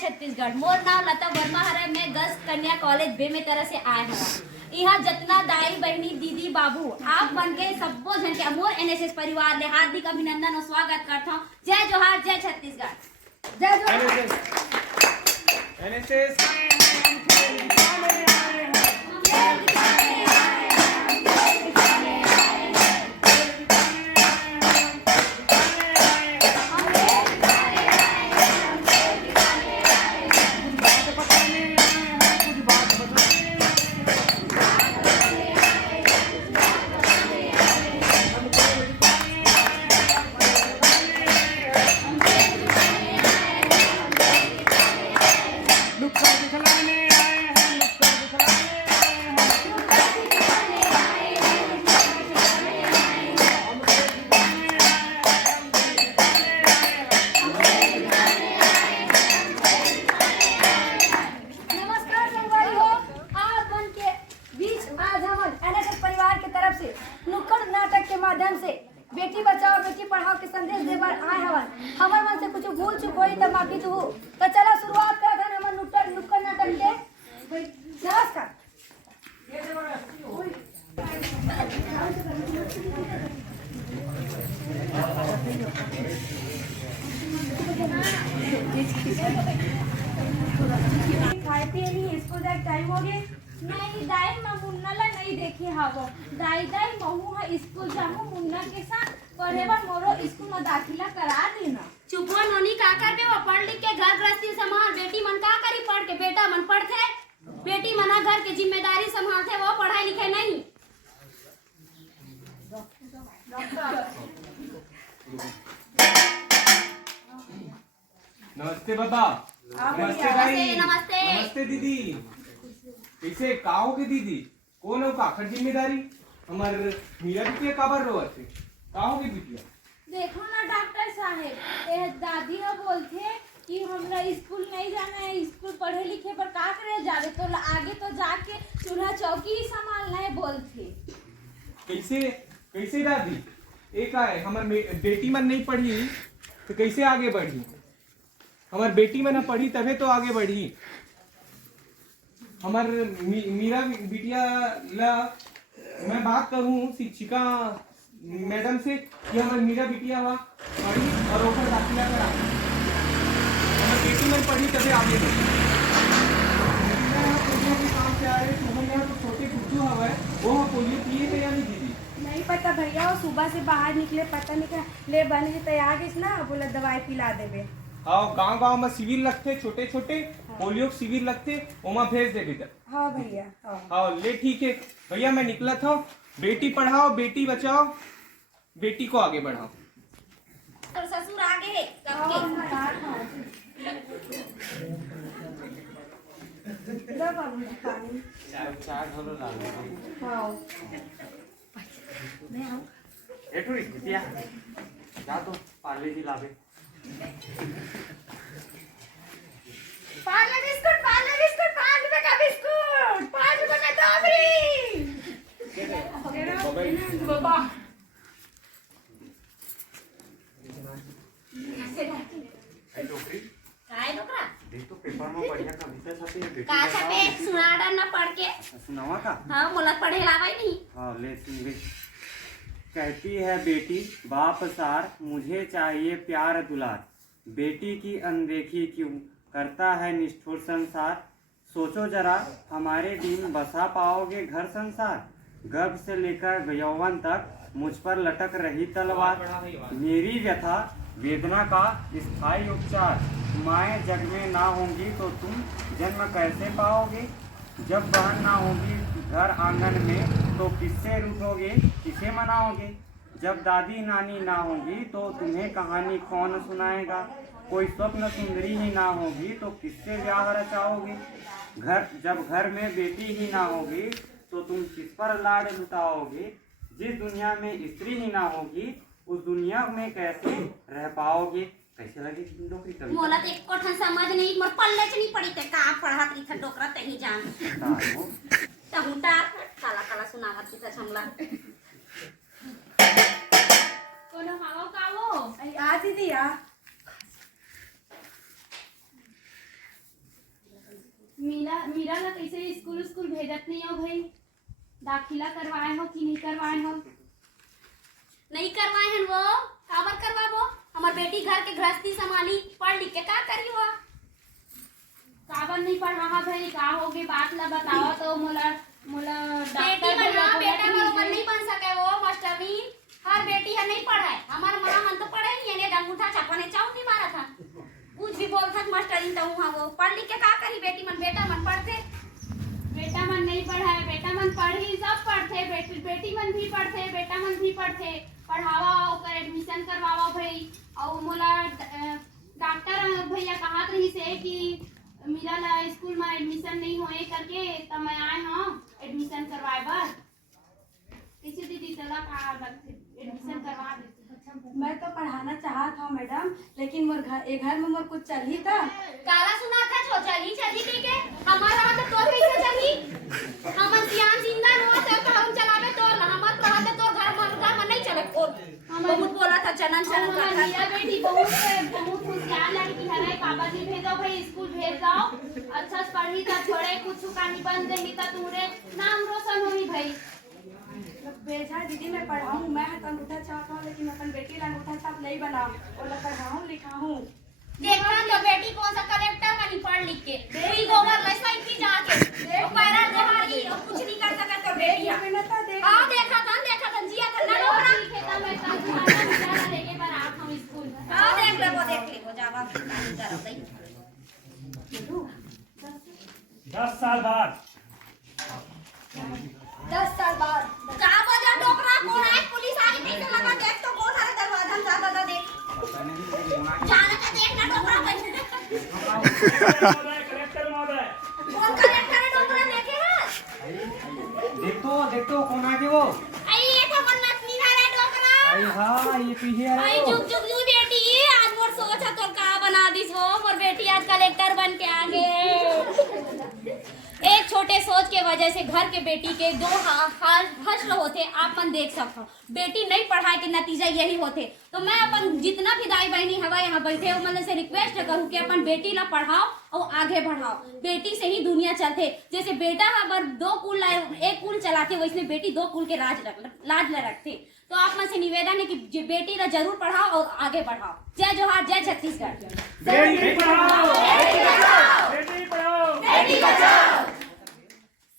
छत्तीसगढ़ मोर नाम लता वर्मा हरे। मैं गज कन्या कॉलेज बे में तरह से आए हरा। यहाँ जतना दाई बहनी दीदी बाबू आप बन के सबो जन के मोर एनएसएस परिवार ले हार्दिक अभिनंदन और स्वागत करता हूँ। जय जोहार, जय छत्तीसगढ़, जय जोहार। एनएसएस नुक्कड़ नाटक के माध्यम से बेटी बचाओ बेटी पढ़ाओ के संदेश दे बार आए हवन। हमर मन से कुछ भूल चूक होई त माफी दू। तो चला शुरुआत करत हन हमर नुक्कड़ नाटक के। नमस्कार। खाए पिए नहीं स्कूल जाए टाइम हो गए। नहीं दाई मैं मुन्ना ला नहीं देखी हावो। दाई दाई महू है स्कूल जामू मुन्ना के साथ पढ़े बार मोरो स्कूल में दाखिला करा देना। चुप हो नोनी, का कर बे? वो पढ़ लिख के घर गृहस्थी संभाल। बेटी मन का करी पढ़ के? बेटा मन पढ़थे, बेटी मना घर के जिम्मेदारी संभालथे, वो पढ़ाई लिखाई नहीं। नमस्ते बाबा। नमस्ते भाई। नमस्ते। नमस्ते दीदी। कैसे काहो के दीदी? कौन हो काखर जिम्मेदारी? हमार मीरा बिटिया काबर रोवत है? काहो के बिटिया? देखो ना डॉक्टर साहेब, ए दादी है बोलते कि हमरा स्कूल नहीं जाना है, स्कूल पढ़े लिखे पर का करे जावे तो आगे तो जाके चूल्हा चौकी ही संभालना है बोलते। कैसे कैसे दादी? एक आए हमार बेटी मन नहीं पढ़ी तो कैसे आगे बढ़ी? हमार बेटी मन पढ़ी तभी तो आगे बढ़ी। हमार मीरा बिटिया ला मैं बात करूं शिक्षिका मैडम से कि हमार मीरा बिटिया वा पढ़ी और ओकर दाखिला करा। हमार बेटी मन पढ़ी तभी आगे बढ़ी। पोलियो के काम से आए तो छोटे कुछ हवा वो पोलियो पिए थे या नहीं दीदी? नहीं पता भैया, वो सुबह से बाहर निकले पता नहीं क्या ले बन के तैयार गई ना, बोला दवाई पिला देवे। हाँ, गांव में शिविर लगते छोटे छोटे पोलियो शिविर लगते, ओमा भेज दे बेटा। हाँ भैया। हाँ ले ठीक है भैया, मैं निकला था। बेटी पढ़ाओ बेटी बचाओ, बेटी को आगे बढ़ाओ। तो ससुर आगे है पार्ले जी लावे। पार्ले बिस्कुट, पार्ले बिस्कुट, 5 रुपए का बिस्कुट, 5 रुपए का दाबरी। बाबा काय नोकरा देख तो पेपर में बढ़िया कविता छपी है बेटी का छपे सुनाड़ा ना पढ़ के। सुनावा का? हाँ मोला पढ़े लावाई नहीं। हाँ ले सुन ले। कहती है बेटी बाप सार मुझे चाहिए प्यार दुलार, बेटी की अनदेखी क्यों करता है निष्ठुर संसार, सोचो जरा हमारे दिन बसा पाओगे घर संसार, गर्भ से लेकर यौवन तक मुझ पर लटक रही तलवार, मेरी व्यथा वेदना का स्थायी उपचार, माएँ जग में ना होंगी तो तुम जन्म कैसे पाओगे, जब बहन ना होगी घर आंगन में तो किससे रूठोगे किसे मनाओगे, जब दादी नानी ना होंगी तो तुम्हें कहानी कौन सुनाएगा, कोई स्वप्न सुंदरी ही ना होगी तो किससे ब्याह रचाओगे। जब घर में बेटी ही ना होगी तो तुम किस पर लाड लुटाओगे। जिस दुनिया में स्त्री ही ना होगी उस दुनिया में कैसे रह पाओगे। कैसे लगी डोकरी कविता? मोला तो एको ठन समझ नहीं, मोर पल्ले च नहीं पड़ी ते का पढ़त रही था डोकरा तही जान तहुटा काला काला सुनावत थी छमला। कोनो हावो कावो आ दीदी आ मीरा ला कैसे स्कूल भेजत नहीं हो भाई? दाखिला करवाए हो कि नहीं करवाए हो? नहीं करवाए हैं वो, काबर करवाबो? हमार बेटी घर के गृहस्थी संभाली, पढ़ लिख के का करी हो? काबर नहीं पढ़ा भाई? का होगे बात ला बताओ तो मोला बेटी बना बेटा बरोबर नहीं बन सके वो मास्टरनी। हर बेटी है नहीं पढ़ाए, हमार मां मन तो पढ़े नहीं है, अंगूठा छापने चाऊ नहीं मारा था। कुछ भी बोलता मास्टरनी तो वहां वो पढ़ लिख के का करी बेटी मन? बेटा मन पढ़ते, बेटा मन नहीं पढ़ाए, बेटा मन पढ़ी सब पढ़ते, बेटी मन भी पढ़ते, बेटा मन भी पढ़ते। पढ़ावा ओकर एडमिशन करवावा भाई। और मोला डॉक्टर भैया कहत रही से कि मीरा ला स्कूल में एडमिशन नहीं होए करके, तब मैं आए हाँ एडमिशन करवाए बर। कैसे दीदी चला का एडमिशन करवा दे? मैं तो पढ़ाना चाहत हूँ मैडम, लेकिन मोर घर में मोर कुछ चल ही था। काला सुना था छो चली कह के हमारा हाथ तो कैसे चली? हमन सियान जिंदा नो तो हम चलावे तोर ला, हमर तो हाथ तो घर में नहीं चले को। हम बहुत बोला था चनन हमारा का मीरा बेटी बहुत खुशियार लड़की है। पापा जी भेजो भाई स्कूल भेज दो, अच्छा से पढ़ी था, थोड़े कुछ का निबंध देंगी तो तुम्हारे नाम रोशन होगी भाई। बेजा दीदी मैं पढ़ाऊँ, मैं तो अंगूठा छाप हूँ, लेकिन अपन बेटी ला अंगूठा छाप नहीं बनाऊँ और पढ़ाऊँ लिखाऊँ। देखा तो बेटी कौन सा कलेक्टर बनी पढ़ लिख के, कोई गोबर लैसा की जाके वो पैरा जहारी और कुछ नहीं कर सका तो बेटिया। हां देखा था जिया था ना लोकरा खेता में का तुम्हारा बेटा लेके पर आप हम स्कूल। हां देख ले वो जावा कर दई 10 साल बाद 10 साल बाद का बजा डोकरा कौन है? पुलिस आ गई कैसे लगा? देख तो कौन है दरवाजा में ज्यादा दा देख जाने का देखना डोकरा कैसे कलेक्टर महोदय कौन कलेक्टर है डोकरा देखे है? देखो कौन आगे वो? आई ये तो मन्नत नहीं रहा डोकरा। आई हां ये पीछे आ आई रहा जुग बेटी आज मोर सोच है तो का बना दिस वो मोर बेटी आज कलेक्टर बन के आ गए। एक छोटे सोच के वजह से घर के बेटी के दो हाल हश्र होते आप मन देख सकते हो। बेटी नहीं पढ़ाए के नतीजा यही होते। तो मैं अपन जितना भी दाई बहनी हवा यहाँ बैठे हो मन से रिक्वेस्ट करूँ कि अपन बेटी ला पढ़ाओ और आगे बढ़ाओ। बेटी से ही दुनिया चलते। जैसे बेटा हमार 2 कुल एक कुल चलाते वैसे बेटी 2 कुल के लाज रखते। तो आप मन से निवेदन है कि बेटी ला जरूर पढ़ाओ और आगे बढ़ाओ। जय जोहार, जय छत्तीसगढ़। बेटी पढ़ाओ बेटी पढ़ाओ बेटी बचाओ।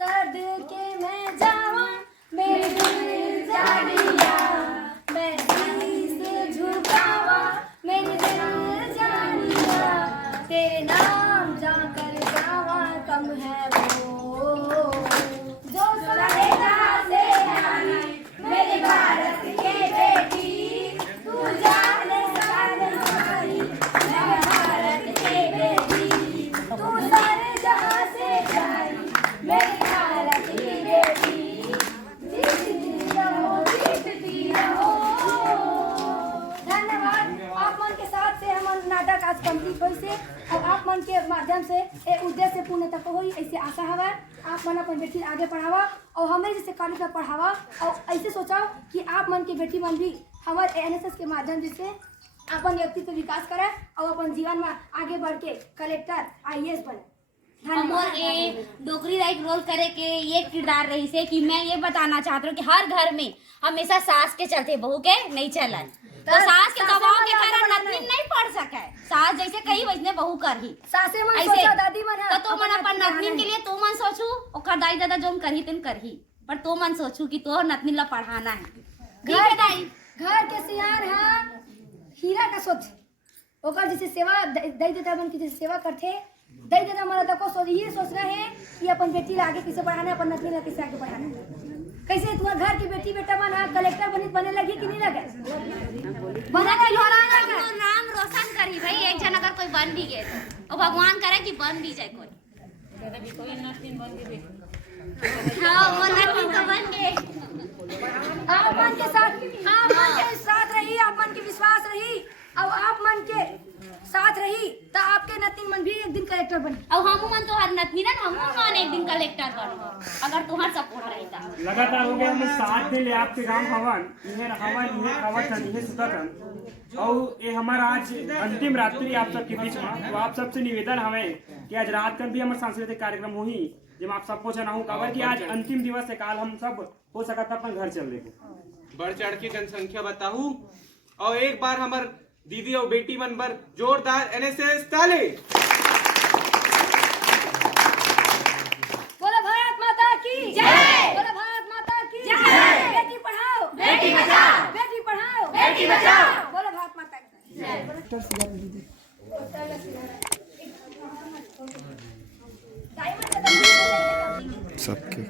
सद के मैं जावा मेरे दिल जानिया, मैं से झुकावा मेरे दिल जानिया, तेरे नाम जाकर जावा कम है वो जो सुनेगा से आनी मेरे भारत के बेटी, तू जाने सारे हमारी मैं भारत के बेटी, तू सारे जहां से जाई मेरे भारत की बेटी, जीतती रहो। धन्यवाद। आप मन के साथ से हमारा नाटक आज कंप्लीट हुई से और आप मन के माध्यम से एक उद्देश्य पूर्ण तक हुई ऐसी आशा हवा। आप मन अपन बेटी आगे पढ़ावा और हमें जैसे कॉलेज में पढ़ावा और ऐसे सोचा कि आप मन की बेटी मन भी हमारे NSS के माध्यम से अपन व्यक्तित्व विकास करे और अपन जीवन में आगे बढ़ के कलेक्टर IAS बने। और ये डोकरी राइट रोल करे के ये किरदार रही से कि मैं ये बताना चाहती हूँ कि हर घर में हमेशा सास के चलते बहू के नहीं चलन। तो सास के दबाव के कारण नतनी नहीं पढ़ सके। सास जैसे कही वैसे बहू कर ही सासे मन ऐसे सोचा दादी मन है तो मन अपन नतनी के लिए तू मन सोचू ओकर दाई दादा जोन करही तिन करही, पर तो मन सोचू कि तोहर नतनी ला पढ़ाना है। ठीक है दाई? घर के सियान है हीरा का सोच ओकर जैसे सेवा दई देता मन की जैसे सेवा करते दई देता मन तको सोच ये सोच रहे हैं कि अपन बेटी ला आगे कैसे पढ़ाना है, अपन नतनी ला कैसे आगे पढ़ाना है। कैसे तुम्हारे घर की बेटी बेटा मन कलेक्टर बने लगी कि नहीं लगे? बना के लोहरा तो नाम रोशन करी भाई, एक जन अगर कोई बन भी गए तो और भगवान करे कि बन भी जाए कोई। हाँ वो नर्सिंग तो बन गए। आप मन के साथ रही, आप मन के विश्वास रही और आप मन के साथ रही तो आपके नतिन मन भी एक दिन कलेक्टर बनी। और हमू मन तो हर नतनी ना हमू मन एक दिन कलेक्टर बनो अगर तुम्हार सपोर्ट रहता। लगातार हो गया हमें 7 दिन ले आपके गांव हवन इन्हें हवन इन्हें कवचन इन्हें सुतन और ये हमारा आज अंतिम रात्रि आप सबके बीच में। तो आप सबसे निवेदन हमें कि आज रात कर भी हमारे सांस्कृतिक कार्यक्रम हुई जब आप सबको जनाऊँ काबर कि आज अंतिम दिवस है, काल हम सब हो सका था अपन घर चल देंगे। बढ़ चढ़ के जनसंख्या बताऊं और एक बार हमार दीदी और बेटी मन पर जोरदार एनएसएस ताले। बोलो भारत माता की जय, बोलो भारत माता की जय। बेटी पढ़ाओ बेटी बचाओ, बेटी पढ़ाओ बेटी बचाओ, बोलो भारत माता की जय। सबके